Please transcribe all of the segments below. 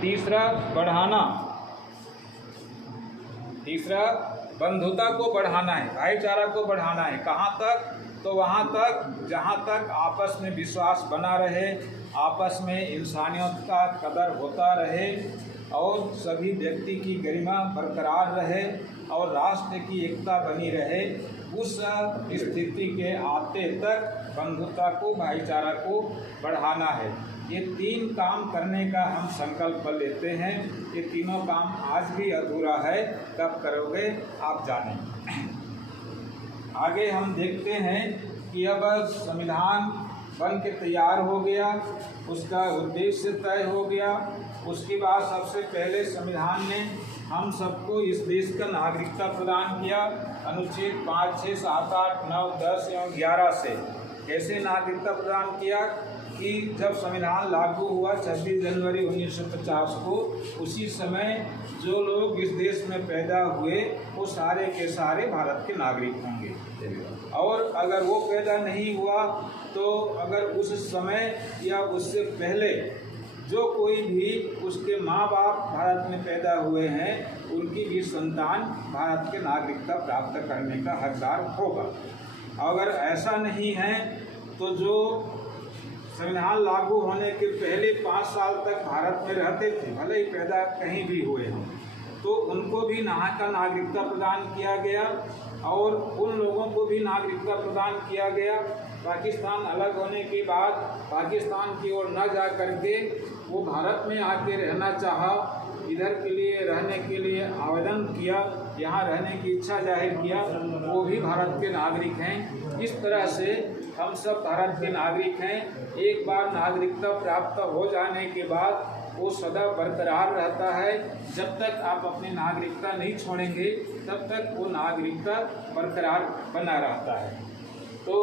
तीसरा बढ़ाना, तीसरा बंधुता को बढ़ाना है, भाईचारा को बढ़ाना है। कहाँ तक? तो वहाँ तक जहाँ तक आपस में विश्वास बना रहे, आपस में इंसानियत का कदर होता रहे और सभी व्यक्ति की गरिमा बरकरार रहे और राष्ट्र की एकता बनी रहे। उस स्थिति के आते तक बंधुता को, भाईचारा को बढ़ाना है। ये 3 काम करने का हम संकल्प लेते हैं। ये तीनों काम आज भी अधूरा है, कब करोगे आप जानें। आगे हम देखते हैं कि अब संविधान बन के तैयार हो गया, उसका उद्देश्य तय हो गया। उसके बाद सबसे पहले संविधान ने हम सबको इस देश का नागरिकता प्रदान किया। अनुच्छेद 5, 6, 7, 8, 9, 10 एवं 11 से कैसे नागरिकता प्रदान किया कि जब संविधान लागू हुआ 26 जनवरी 1950 को, उसी समय जो लोग इस देश में पैदा हुए वो सारे के सारे भारत के नागरिक होंगे। और अगर वो पैदा नहीं हुआ तो अगर उस समय या उससे पहले जो कोई भी उसके माँ बाप भारत में पैदा हुए हैं, उनकी भी संतान भारत के नागरिकता प्राप्त करने का हकदार होगा। अगर ऐसा नहीं है तो जो संविधान लागू होने के पहले 5 साल तक भारत में रहते थे, भले ही पैदा कहीं भी हुए हों, तो उनको भी यहाँ का नागरिकता प्रदान किया गया और उन लोगों को भी नागरिकता प्रदान किया गया। पाकिस्तान अलग होने के बाद पाकिस्तान की ओर न जा करके वो भारत में आके रहना चाहा, इधर के लिए रहने के लिए आवेदन किया, यहाँ रहने की इच्छा जाहिर किया, वो भी भारत के नागरिक हैं। इस तरह से हम सब भारत के नागरिक हैं। एक बार नागरिकता प्राप्त हो जाने के बाद वो सदा बरकरार रहता है। जब तक आप अपनी नागरिकता नहीं छोड़ेंगे तब तक वो नागरिकता बरकरार बना रहता है। तो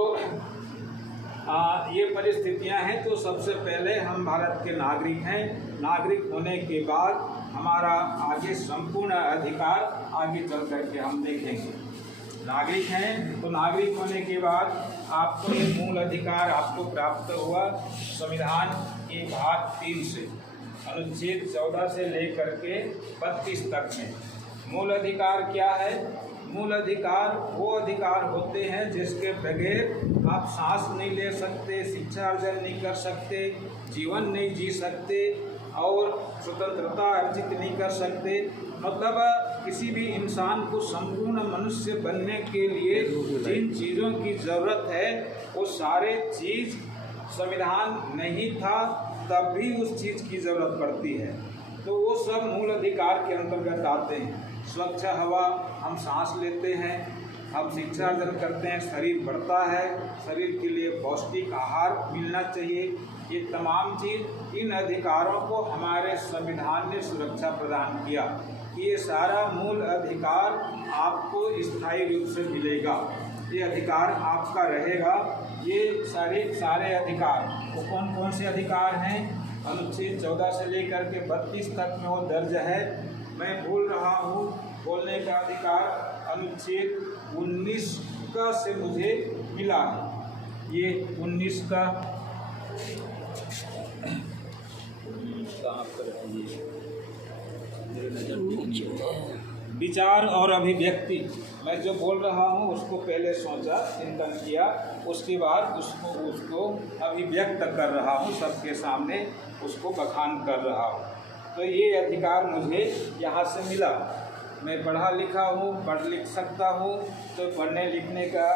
ये परिस्थितियां हैं। तो सबसे पहले हम भारत के नागरिक हैं। नागरिक होने के बाद हमारा आगे संपूर्ण अधिकार आगे चल करके हम देखेंगे। नागरिक हैं तो नागरिक होने के बाद आपको ये मूल अधिकार आपको प्राप्त हुआ संविधान के भाग 3 से, अनुच्छेद 14 से लेकर के 32 तक में। मूल अधिकार क्या है? मूल अधिकार वो अधिकार होते हैं जिसके बगैर आप सांस नहीं ले सकते, शिक्षा अर्जन नहीं कर सकते, जीवन नहीं जी सकते और स्वतंत्रता अर्जित नहीं कर सकते। मतलब किसी भी इंसान को संपूर्ण मनुष्य बनने के लिए जिन चीज़ों की ज़रूरत है वो सारे चीज़ संविधान नहीं था तब भी उस चीज़ की ज़रूरत पड़ती है। तो वो सब मूल अधिकार के अंतर्गत आते हैं। स्वच्छ हवा हम सांस लेते हैं, हम शिक्षा अर्जन करते हैं, शरीर बढ़ता है, शरीर के लिए पौष्टिक आहार मिलना चाहिए। ये तमाम चीज़, इन अधिकारों को हमारे संविधान ने सुरक्षा प्रदान किया कि ये सारा मूल अधिकार आपको स्थायी रूप से मिलेगा, ये अधिकार आपका रहेगा। ये सारे अधिकार वो कौन कौन से अधिकार हैं? अनुच्छेद 14 से लेकर के 32 तक में वो दर्ज है। मैं बोल रहा हूँ, बोलने का अधिकार अनुच्छेद 19 का से मुझे मिला है। ये 19 का विचार और अभिव्यक्ति, मैं जो बोल रहा हूँ उसको पहले सोचा, चिंतन किया, उसके बाद उसको अभिव्यक्त कर रहा हूँ, सबके सामने उसको बखान कर रहा हूँ। तो ये अधिकार मुझे यहाँ से मिला। मैं पढ़ा लिखा हूँ, पढ़ लिख सकता हूँ, तो पढ़ने लिखने का